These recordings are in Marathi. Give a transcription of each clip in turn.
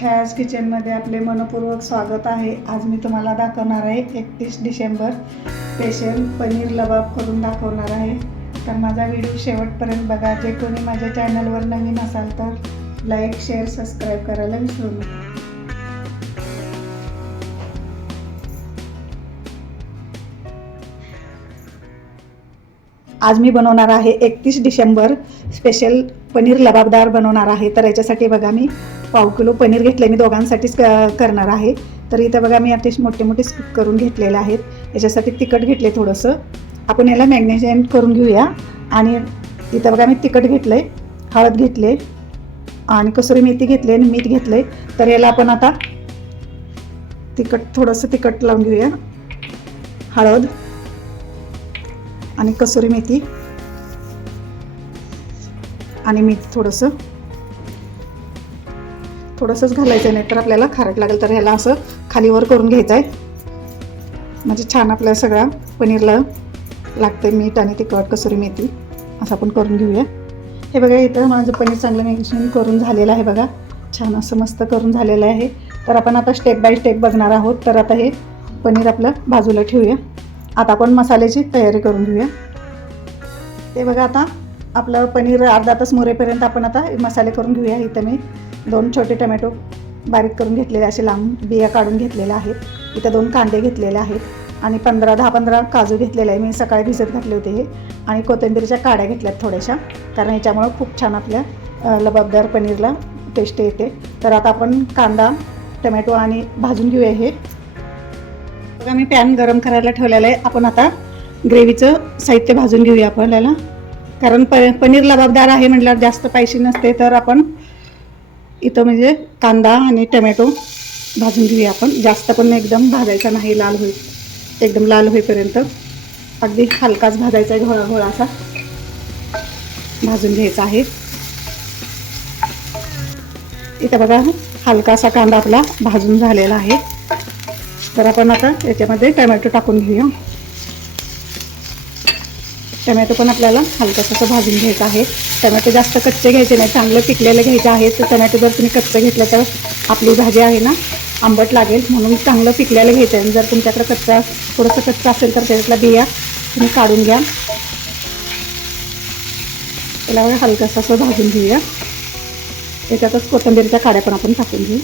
छायाज किचनमध्ये आपले मनपूर्वक स्वागत आहे। आज मी तुम्हाला दाखवणार आहे 31 डिसेंबर स्पेशल पनीर लबाब करून दाखवणार आहे। तर माझा व्हिडिओ शेवटपर्यंत बघा। जे कोणी माझ्या चॅनलवर नवीन असाल तर लाईक शेअर सबस्क्राईब करायला विसरू नका। आज मी बनवणार आहे 31 डिसेंबर स्पेशल पनीर लबाबदार बनवणार आहे। तर याच्यासाठी बघा मी पाव किलो पनीर घेतले, मी दोघांसाठीच करणार आहे। तर इथं बघा मी अतिशय मोठे मोठे स्कूप करून घेतलेले आहेत। याच्यासाठी तिखट घेतले थोडंसं, आपण याला मॅग्नेशन करून घेऊया। आणि इथं बघा मी तिखट घेतले, हळद घेतले आणि कसुरी मेथी घेतले आणि मीठ घेतले। तर याला आपण आता थोडंसं तिखट लावून घेऊया, हळद आणि कसुरी मेथी आणि मीठ थोडंसंच घालायचं, नाही तर आपल्याला खारट लागेल। तर ह्याला असं खालीवर करून घ्यायचं आहे, म्हणजे छान आपल्याला सगळा पनीरला लागते। मीठ आणि तिखट कसुरी मेथी असं आपण करून घेऊया। हे बघा इथं माझं पनीर चांगलं मॅग्नेशन करून झालेलं आहे बघा, छान असं मस्त करून झालेलं आहे। तर आपण आता स्टेप बाय स्टेप बघणार आहोत। तर आता हे पनीर आपलं बाजूला ठेवूया। आता आपण मसाल्याची तयारी करून घेऊया। ते बघा आता आपलं पनीर अर्धा तास मुरेपर्यंत आपण आता मसाले करून घेऊया। इथं मी 2 छोटे टमॅटो बारीक करून घेतलेले, असे लांब बिया काढून घेतलेले आहेत। इथं 2 कांदे घेतलेले आहेत आणि 10-15 काजू घेतलेले आहे, मी सकाळी भिजत घातले होते हे। आणि कोथिंबीरच्या काड्या घेतल्यात थोड्याशा, कारण याच्यामुळं खूप छान आपल्या लबाबदार पनीरला टेस्ट येते। तर आता आपण कांदा टमॅटो आणि भाजून घेऊया। हे बघा मी पॅन गरम करायला ठेवलेलं आहे। आपण आता ग्रेव्हीचं साहित्य भाजून घेऊया आपल्याला, कारण पनीर लबाबदार आहे म्हटल्यावर जास्त स्पायसी नसते। तर आपण इथं म्हणजे कांदा आणि टमॅटो भाजून घेऊया आपण, जास्त पण एकदम भाजायचा नाही, लाल होईल एकदम लाल होईपर्यंत, अगदी हलकाच भाजायचा आहे, घोळा असा भाजून घ्यायचा आहे। इथं बघा हलकासा कांदा आपला भाजून झालेला आहे। तर आपण आता याच्यामध्ये टमॅटो टाकून घेऊया। टमॅटो पण आपल्याला हलकासा असं भाजून घ्यायचं आहे। टमॅटो जास्त कच्चे घ्यायचे नाही, चांगलं पिकलेलं घ्यायचं आहे। तर टमॅटो जर तुम्ही कच्चं घेतलं तर आपली भाजी आहे ना आंबट लागेल, म्हणून चांगलं पिकलेलं घ्यायचं आहे। जर तुमच्याकडे थोडंसं कच्चं असेल तर त्याच्यातला बिया तुम्ही काढून घ्या। त्याला हलकासं असं भाजून घेऊया। त्याच्यातच कोथिंबीरच्या काड्या पण आपण टाकून घेऊ।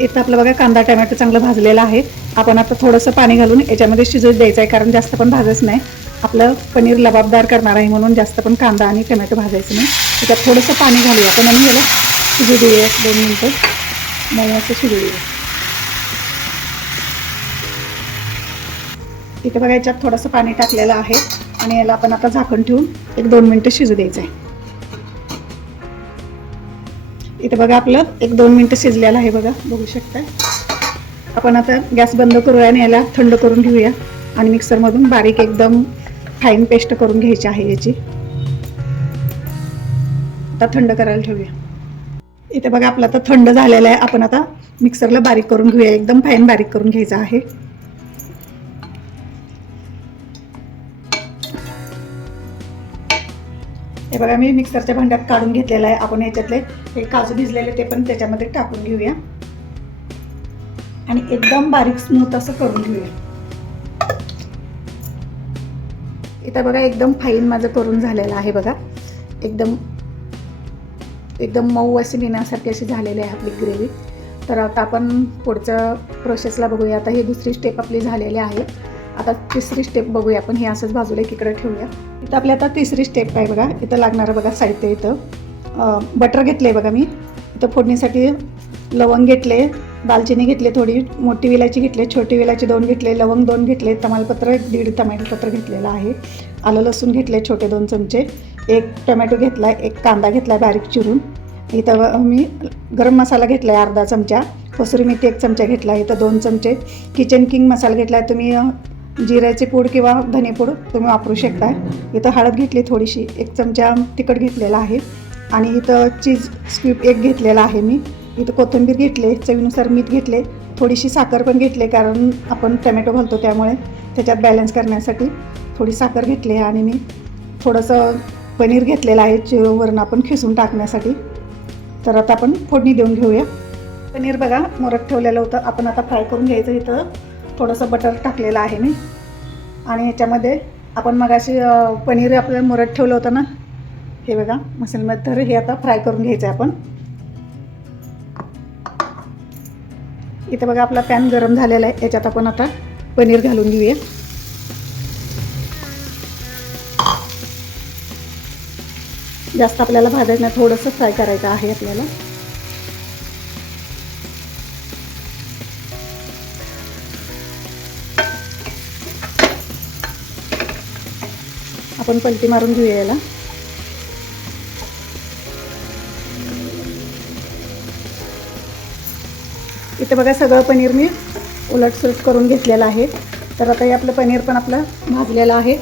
इथं आपलं बघा कांदा टमॅटो चांगलं भाजलेला आहे। आपण आता थोडंसं पाणी घालून याच्यामध्ये शिजू द्यायचं आहे, कारण जास्त पण भाजायचं नाही। आपलं पनीर लबाबदार करणार आहे म्हणून जास्त पण कांदा आणि टमॅटो भाजायचं नाही। त्याच्यात थोडंसं पाणी घालूया आपण आणि याला शिजू देऊया 2 मिनटं, मग असं शिजू देऊया। इथं बघा याच्यात थोडंसं पाणी टाकलेलं आहे आणि याला आपण आता झाकण ठेवून 1-2 मिनटं शिजू द्यायचं आहे। इथं बघा आपलं 1-2 मिनटं शिजलेलं आहे बघा, बघू शकता। आपण आता गॅस बंद करूया आणि याला थंड करून घेऊया आणि मिक्सरमधून बारीक एकदम फाईन पेस्ट करून घ्यायची आहे याची। आता थंड करायला ठेवूया। इथे बघा आपलं आता थंड झालेलं आहे। आपण आता मिक्सरला बारीक करून घेऊया, एकदम फाईन बारीक करून घ्यायचं आहे। हे बघा मी मिक्सरच्या भांड्यात काढून घेतलेलं आहे। आपण याच्यातले हे काजू भिजलेले ते पण त्याच्यामध्ये टाकून घेऊया आणि एकदम बारीक स्मूथ असं करून घेऊया। इथं बघा एकदम फाईन माझं करून झालेलं आहे बघा, एकदम मऊ अशी बिण्यासारखी अशी झालेली आहे आपली ग्रेव्ही। तर आता आपण पुढच्या प्रोसेसला बघूया। आता ही 2री स्टेप आपली झालेली आहे। आता 3री स्टेप बघूया आपण, हे असंच बाजूला एकीकडे ठेवूया। इथं आपली आता 3री स्टेप आहे बघा। इथं लागणारं बघा साहित्य, इथं बटर घेतले बघा मी। इथं फोडणीसाठी लवंग घेतले, दालचिनी घेतले, थोडी मोठी विलायची घेतले, छोटी विलायची 2 घेतले, लवंग 2 घेतले, तमालपत्र 1.5 तमालपत्र घेतलेलं आहे, आलं लसूण घेतले छोटे 2 चमचे, 1 टमॅटो घेतला, 1 कांदा घेतला बारीक चिरून। इथं मी गरम मसाला घेतला आहे अर्धा चमचा, कसुरी मेथी 1 चमचा घेतला। इथं 2 चमचे किचन किंग मसाला घेतला आहे, तुम्ही जिऱ्याची पूड किंवा धनेपूड तुम्ही वापरू शकता। इथं हळद घेतली थोडीशी, 1 चमचा तिखट घेतलेला आहे आणि इथं चीज स्क्यूब 1 घेतलेला आहे मी। इथं कोथिंबीर घेतले, चवीनुसार मीठ घेतले, थोडीशी साखर पण घेतली, कारण आपण टमॅटो घालतो त्यामुळे त्याच्यात बॅलन्स करण्यासाठी थोडी साखर घेतली आहे. आणि मी थोडंसं पनीर घेतलेलं आहे वरून आपण खिसून टाकण्यासाठी. तर आता आपण फोडणी देऊन घेऊया. पनीर बघा मुरत ठेवलेलं होतं, आपण आता फ्राय करून घ्यायचं. इथं थोडंसं बटर टाकलेलं आहे मी. आणि ह्याच्यामध्ये आपण मगाशी पनीर आपलं मुरत ठेवलं होतं ना, हे बघा मसाल्यामध्ये. तर हे आता फ्राय करून घ्यायचं आहे आपण. इथं बघा आपला पॅन गरम झालेला आहे, याच्यात आपण आता पनीर घालून घेऊया. जास्त आपल्याला भाजायचं नाही, थोडंसं फ्राय करायचं आहे आपल्याला. आपण पलटी मारून घेऊया याला. इथे बघा सगळं पनीर मी उलटसुलट करून घेतलेलं आहे. तर आता हे आपलं पनीर पण आपलं भाजलेलं आहे.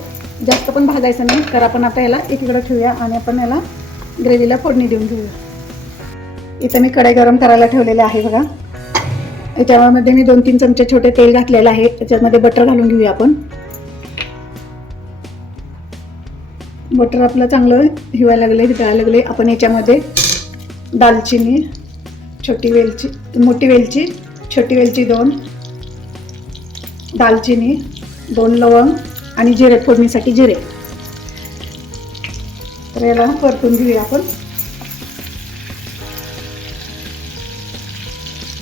जास्त पण भाजायचं नाही. तर आपण आता याला एकीकडे ठेवूया आणि आपण याला ग्रेव्हीला फोडणी देऊन घेऊया. इथं मी कढई गरम करायला ठेवलेले आहे बघा. याच्यामध्ये मी 2-3 चमचे छोटे तेल घातलेलं आहे. त्याच्यामध्ये बटर घालून घेऊया आपण. बटर आपलं चांगलं हिवायला लागले, वितळायला लागले. आपण याच्यामध्ये दालचिनी, मोठी वेलची, छोटी वेलची 2, दालचिनी 2 लवंग आणि जिरे फोडणीसाठी जिरे. तर याला परतून घेऊया आपण.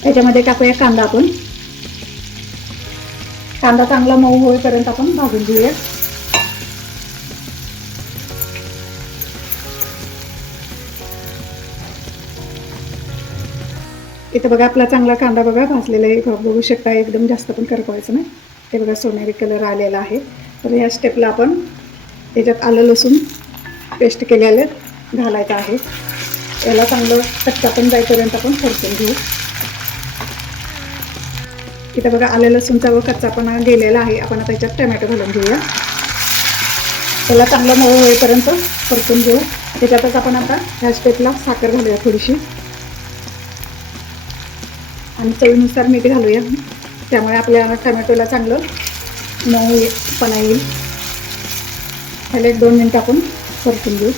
याच्यामध्ये टाकूया कांदा. आपण कांदा चांगला मऊ होईपर्यंत आपण भाजून घेऊया. इथं बघा आपला चांगला कांदा बघा भाजलेला आहे, बघू शकता. एकदम जास्त पण करपवायचं नाही. ते बघा सोनेरी कलर आलेला आहे. तर ह्या स्टेपला आपण त्याच्यात आलं लसूण पेस्ट केलेलं घालायचं आहे. याला चांगलं कच्चा पण जाईपर्यंत आपण परतून घेऊ. इथं बघा आलं लसूणचा व कच्चापणा गेलेला आहे. आपण आता याच्यात टमॅटो घालून घेऊया. त्याला चांगलं मऊ होईपर्यंत परतून घेऊ. त्याच्यातच आपण आता ह्या स्टेपला साखर घालूया थोडीशी आणि चवीनुसार मीठ घालूया. त्यामुळे आपल्या टमॅटोला चांगलं मऊपणा येईल. ह्याला 1-2 मिनटं आपण परतून घेऊ.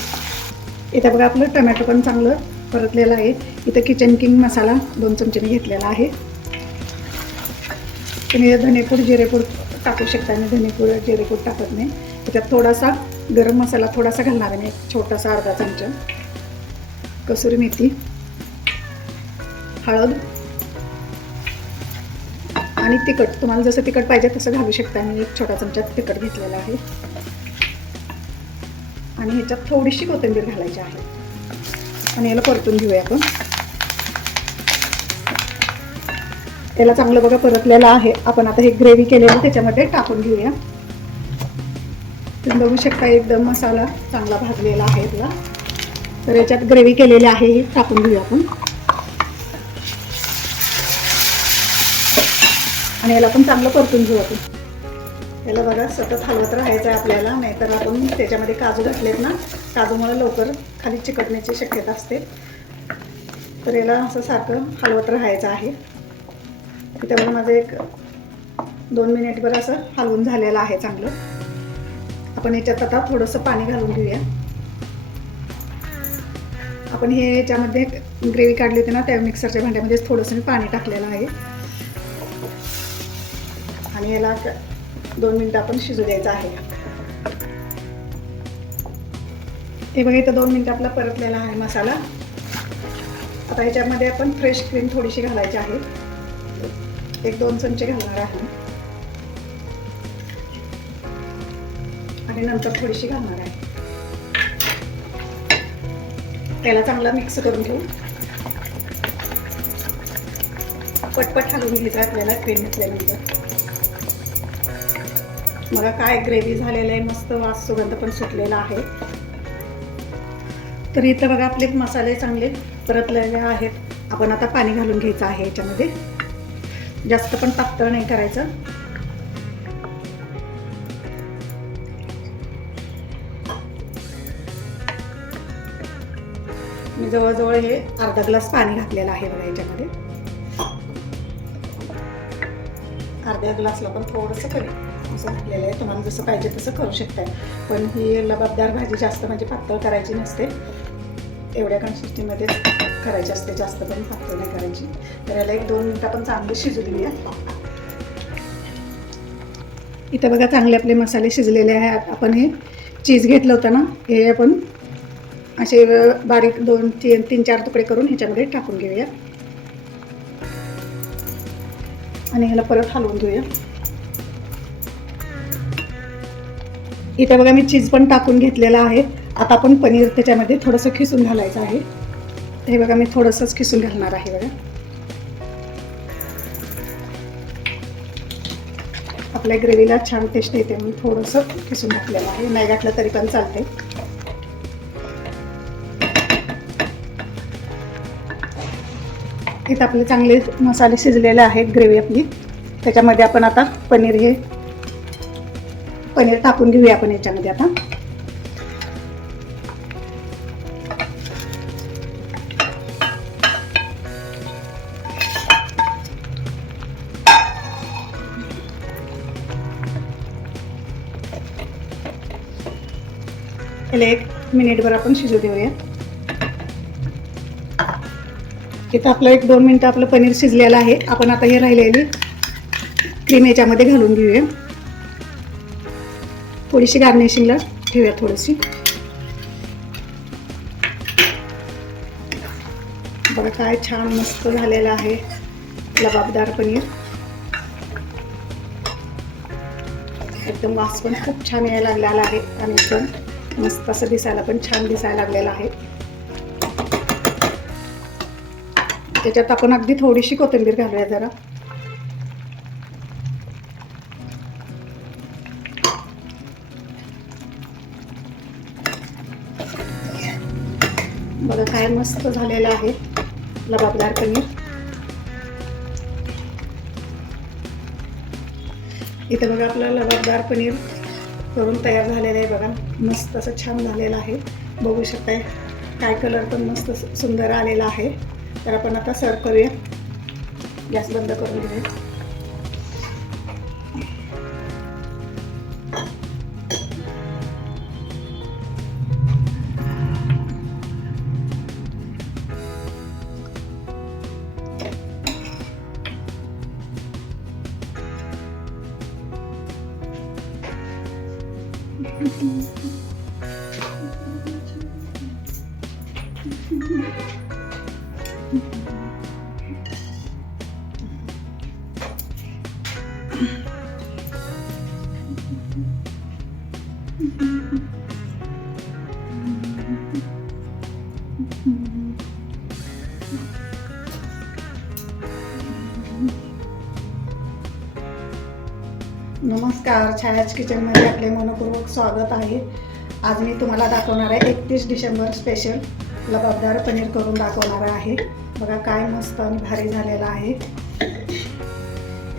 इथं बघा आपलं टमॅटो पण चांगलं परतलेलं आहे. इथं किचन किंग मसाला 2 चमचे मी घेतलेला आहे. तुम्ही धनेपूड जिरेपूड टाकू शकता. मी धनेपूड जिरेपूड टाकत नाही. त्याच्यात थोडासा गरम मसाला थोडासा घालणार आहे मी, छोटासा अर्धा चमचा. कसुरी मेथी, हळद आणि तिखट. तुम्हाला जसं तिखट पाहिजे तसं घालू शकता. मी 1 छोटा चमचा तिखट घेतलेला आहे. आणि ह्याच्यात थोडीशी कोथिंबीर घालायची आहे. आणि याला परतून घेऊया आपण. याला चांगलं बघा परतलेलं आहे. आपण आता हे ग्रेव्ही केलेलं त्याच्यामध्ये टाकून घेऊया. तुम्ही बघू शकता एकदम मसाला चांगला भाजलेला आहे बघा. तर याच्यात ग्रेव्ही केलेली आहे हे टाकून घेऊया आपण. आणि याला पण चांगलं परतून घेऊ आपण. याला बघा सतत हलवत राहायचं आहे आपल्याला, नाहीतर आपण त्याच्यामध्ये काजू घातलेत ना, काजूमुळे लवकर खाली चिकटण्याची शक्यता असते. तर याला असं सारखं हलवत राहायचं आहे. इथं माझं 1-2 मिनिटभर असं हलवून झालेलं आहे चांगलं. आपण याच्यात आता थोडंसं पाणी घालून घेऊया. आपण हे याच्यामध्ये ग्रेव्ही काढली होती ना, त्या मिक्सरच्या भांड्यामध्येच थोडंसं मी पाणी टाकलेलं आहे. आणि याला 2 मिनिटं आपण शिजू द्यायचं आहे. हे बघा इथं 2 मिनिटं आपला परतलेला आहे मसाला. आता याच्यामध्ये आपण फ्रेश क्रीम थोडीशी घालायची आहे. 1-2 चमचे घालणार आहे. आणि नंतर थोडीशी घालणार आहे. त्याला चांगला मिक्स करून घेऊ. पटपट हलवून घ्यायचं आपल्याला क्रीम घातल्यानंतर. बघा काय ग्रेव्ही झालेलं आहे, मस्त वास सुगंध पण सुटलेला आहे. तर इथं बघा आपले मसाले चांगले परतलेले आहेत. आपण आता पाणी घालून घ्यायचं आहे याच्यामध्ये. जास्त पण पातळ नाही करायचं. मी जवळजवळ हे अर्धा ग्लास पाणी घातलेलं आहे बघा याच्यामध्ये. अर्ध्या ग्लासला पण थोडंसं कमी असं घातलेलं आहे. तुम्हाला जसं पाहिजे तसं करू शकताय. पण ही लबाबदार भाजी जास्त म्हणजे पातळ करायची नसते, एवढ्या कन्सिस्टन्सीमध्ये करायची असते, जास्त पण पातळ नाही करायची. तर याला 1-2 मिनिटं आपण चांगली शिजू देऊया. इथं बघा चांगले आपले मसाले शिजलेले आहेत. आपण हे चीज घेतलं होतं ना, हे आपण असे बारीक 2-3-4 तुकडे करून ह्याच्यामध्ये टाकून घेऊया आणि ह्याला परत हलवून घेऊया. इथे बघा मी चीज पण टाकून घेतलेला आहे. आता आपण पनीर त्याच्यामध्ये थोडंसं खिसून घालायचं आहे. हे बघा मी थोडंसंच खिसून घालणार आहे. बघा आपल्या ग्रेव्हीला छान टेस्ट येते म्हणून थोडंसं खिसून घातलेलं आहे. नाही घातलं तरी पण चालते. इथं आपले चांगले मसाले शिजलेले आहेत, ग्रेव्ही आपली. त्याच्यामध्ये आपण आता पनीर टाकून घेऊया आपण याच्यामध्ये आता. त्याला 1 मिनिटभर आपण शिजू देऊया. इथं आपलं 1-2 मिनिटं आपलं पनीर शिजलेलं आहे. आपण आता हे राहिलेली क्रीम याच्यामध्ये घालून घेऊया. थोडीशी गार्निशिंगला ठेवूया थोडीशी. बघा काय छान मस्त झालेलं आहे लबाबदार पनीर. एकदम वास पण खूप छान यायला लागलेला आहे आणि पण मस्त असं दिसायला पण छान दिसायला लागलेलं आहे. त्याच्यात आपण अगदी थोडीशी कोथिंबीर घालूया जरा. बघा काय मस्त झालेलं आहे लबाबदार पनीर. इथं बघा आपलं लबाबदार पनीर करून तयार झालेलं आहे. बघा मस्त असं छान झालेलं आहे. बघू शकताय काय कलर पण मस्त सुंदर आलेला आहे. तर आपण आता सर्व करूया. गॅस बंद करून घेऊया. नमस्कार, छायाज किचनमध्ये आपले मनपूर्वक स्वागत आहे. आज मी तुम्हाला दाखवणार आहे 31 डिसेंबर स्पेशल लबाबदार पनीर करून दाखवणार आहे. बघा काय मस्त आणि भारी झालेला आहे.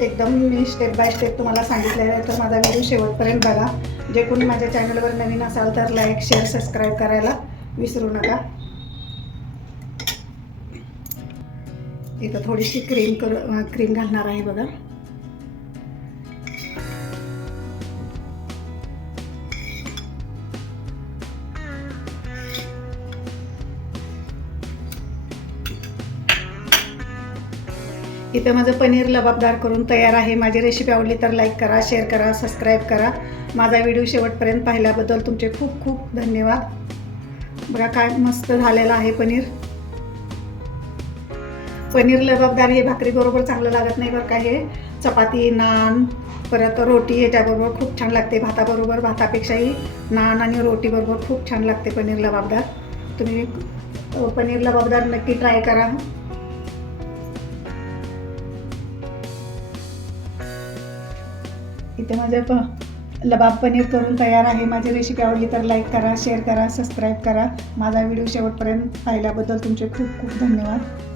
एकदम मी स्टेप बाय स्टेप तुम्हाला सांगितलेलं आहे. तर माझा व्हिडिओ शेवटपर्यंत बघा. जे कोणी माझ्या चॅनलवर नवीन असाल तर लाईक, शेअर, सबस्क्राईब करायला विसरू नका. इथं थोडीशी क्रीम घालणार आहे बघा. इथं माझं पनीर लबाबदार करून तयार आहे. माझी रेसिपी आवडली तर लाईक करा, शेअर करा, सबस्क्राईब करा. माझा व्हिडिओ शेवटपर्यंत पाहिल्याबद्दल तुमचे खूप खूप धन्यवाद. बघा काय मस्त झालेलं आहे पनीर. पनीर लबाबदार हे भाकरीबरोबर चांगलं लागत नाही बरं का. हे चपाती, नान, परत रोटी याच्याबरोबर खूप छान लागते. भाताबरोबर, भातापेक्षाही नान आणि रोटीबरोबर खूप छान लागते पनीर लबाबदार. तुम्ही पनीर लबाबदार नक्की ट्राय करा. इथे माझं लबाब पनीर करून तयार आहे. माझी रेसिपी आवडली तर लाईक करा, शेअर करा, सबस्क्राईब करा. माझा व्हिडिओ शेवटपर्यंत पाहिल्याबद्दल तुमचे खूप खूप धन्यवाद.